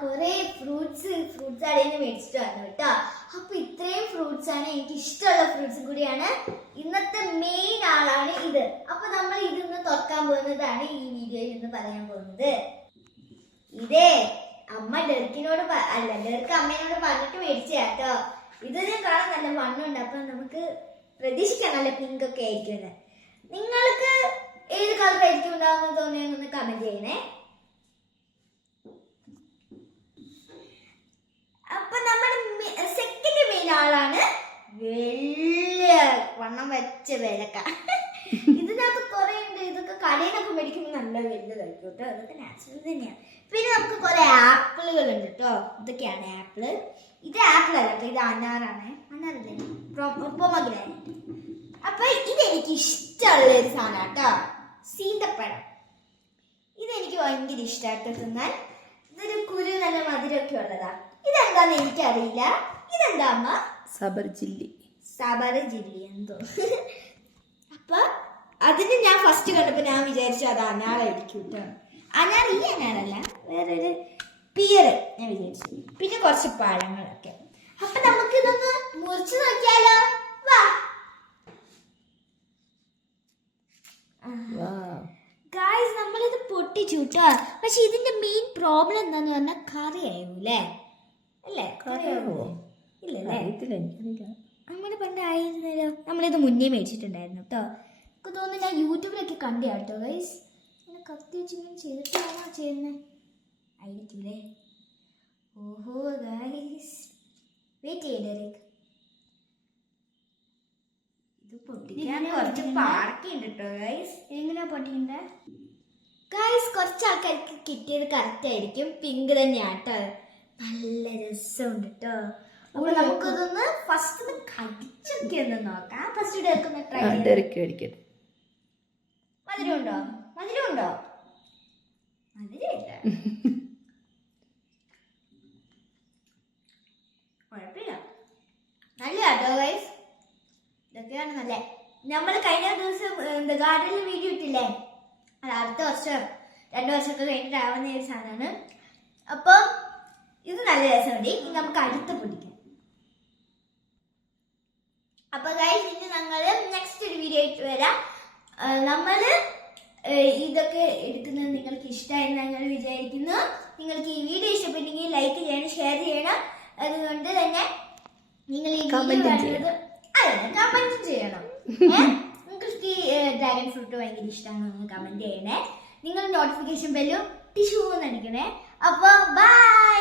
കുറെ fruits fruits കടയിൽ നിന്ന് മേടിച്ചിട്ട് വന്നു കേട്ടോ. അപ്പൊ ഇത്രയും ഫ്രൂട്ട്സ് ആണ് എനിക്ക് ഇഷ്ടമുള്ള ഫ്രൂട്ട്സും കൂടിയാണ്. ഇന്നത്തെ മെയിൻ ആളാണ് ഇത്. അപ്പൊ നമ്മൾ ഇതിന്ന് തുറക്കാൻ പോകുന്നതാണ് ഈ വീഡിയോയിൽ ഇന്ന് പറയാൻ പോകുന്നത്. ഇതേ അമ്മ ഡെർക്കിനോട് അല്ല ഡെർക്ക് അമ്മേനോട് പറഞ്ഞിട്ട് മേടിച്ച കേട്ടോ. ഇതിന് കാണാൻ നല്ല മണ്ണുണ്ട്. അപ്പൊ നമുക്ക് പ്രതീക്ഷിക്കാം നല്ല പിങ്ക് ഒക്കെ ആയിരിക്കും നിങ്ങൾക്ക് ഏത് കളർ ആയിരിക്കും ഉണ്ടാവുന്ന തോന്നിയെന്നൊന്ന് കമന്റ് ചെയ്യണേ അപ്പൊ നമ്മുടെ സെക്കൻഡ് മെയിൻ ആളാണ് വലിയ വണ്ണം വെച്ച വിലക്ക. ഇതിനകത്ത് കുറെ ഉണ്ട്. ഇതൊക്കെ കടയിലൊക്കെ മേടിക്കുമ്പോൾ നല്ല വലുതായിരിക്കും കേട്ടോ അതൊക്കെ നാച്ചുറൽ തന്നെയാണ് പിന്നെ നമുക്ക് കുറെ ആപ്പിളുകൾ ഉണ്ട് കേട്ടോ ഇതൊക്കെയാണ് ആപ്പിൾ. ഇത് ആപ്പിൾ അല്ല കേട്ടോ ഇത് അനാറാണ്. അനാറല്ലേ? പൊമഗ്രാനൈറ്റ് അപ്പൊ ഇതെനിക്ക് ഇഷ്ടമുള്ള ഒരു സാധനം കേട്ടോ സീന്തപ്പഴം ഇതെനിക്ക് ഭയങ്കര ഇഷ്ടമായിട്ട് തിന്നാൻ. ഇതൊരു കുരു നല്ല മധുരമൊക്കെ ഉള്ളതാ. ഇതെന്താന്ന് എനിക്കറിയില്ല. ഇതെന്താ അമ്മ? സബർ സാമ്പാർ ജില്ലി എന്തോ അപ്പൊ അതിന് ഞാൻ ഫസ്റ്റ് കണ്ടപ്പോ ഞാൻ വിചാരിച്ചു അത് അനാറായിരിക്കും കേട്ടോ അനാർ ഈ അനാറല്ല വേറൊരു പിയറ് ഞാൻ വിചാരിച്ചു. പിന്നെ കുറച്ച് പഴങ്ങളൊക്കെ. അപ്പൊ നമുക്ക് ഇതൊന്ന് മുറിച്ച് നോക്കിയാലോ? വാ. ഗായ്സ് നമ്മളിത് പൊട്ടിച്ചു കേട്ടോ പക്ഷെ ഇതിന്റെ മെയിൻ പ്രോബ്ലം എന്താന്ന് പറഞ്ഞാൽ കറിയാവും അല്ലേ? അല്ലേ കറിയാവോ? ഇല്ലല്ലേ? അങ്ങനെ പണ്ടായിരുന്നല്ലോ നമ്മളിത് മുന്നേ മേടിച്ചിട്ടുണ്ടായിരുന്നു കേട്ടോ എനിക്ക് തോന്നുന്നു ഞാൻ യൂട്യൂബിലൊക്കെ കണ്ടേ കേട്ടോ ഗൈസ് ഇങ്ങനെ കത്തി വെച്ച് ഇങ്ങനെ ചെയ്തിട്ടാണോ ചെയ്യുന്നത് ആയിരിക്കില്ലേ ഓഹോ ഗൈസ് വെയിറ്റ് കേട്ടോ ഗൈസ് കുറച്ച് ആൾക്കാർക്ക് കിട്ടിയത് കറക്റ്റ് ആയിരിക്കും. പിങ്ക് തന്നെയാട്ടോ നല്ല രസമുണ്ട് കേട്ടോ അപ്പൊ നമുക്കിതൊന്ന് ഫസ്റ്റ് ഒന്ന് കടിച്ചൊക്കെ ഒന്ന് നോക്കാം ഫസ്റ്റ് ട്രൈ ചെയ്യാം. ഡെറിക്ക് അടിക്കട്ടെ മധുരമുണ്ടോ? മധുരമുണ്ടോ? മധുരമില്ല. കുഴപ്പമില്ല. നല്ല കേട്ടോ ഗൈസ് ഇതൊക്കെയാണ് നല്ല. നമ്മൾ കഴിഞ്ഞ ദിവസം എന്താ ഗാർഡനിൽ വീഡിയോ ഇട്ടില്ലേ? അത് അടുത്ത വർഷം രണ്ടു വർഷമൊക്കെ കഴിഞ്ഞിട്ടാവുന്ന ഒരു സാധനമാണ്. അപ്പോൾ ഇത് നല്ല രസമുണ്ട്. ഇനി നമുക്ക് അടുത്ത് പിടിക്കാം അപ്പൊ ഗൈസ് ഇനി ഞങ്ങൾ നെക്സ്റ്റ് ഒരു വരാം നമ്മൾ ഇതൊക്കെ എടുക്കുന്നത് നിങ്ങൾക്ക് ഇഷ്ടമായി ഞങ്ങൾ വിചാരിക്കുന്നു. നിങ്ങൾക്ക് ഈ വീഡിയോ ഇഷ്ടപ്പെട്ടെങ്കിൽ ലൈക്ക് ചെയ്യണം ഷെയർ ചെയ്യണം. അതുകൊണ്ട് തന്നെ നിങ്ങൾ ഈ കമന്റ് ചെയ്യണം. അതെ കമന്റും ചെയ്യണം. നിങ്ങൾക്ക് ഈ ഡ്രാഗൺ ഫ്രൂട്ട് ഭയങ്കര ഇഷ്ടമാണെന്ന് കമന്റ് ചെയ്യണേ. നിങ്ങൾ നോട്ടിഫിക്കേഷൻ ബെല്ലും ടിഷ്യൂ അടിക്കണേ. അപ്പൊ ബൈ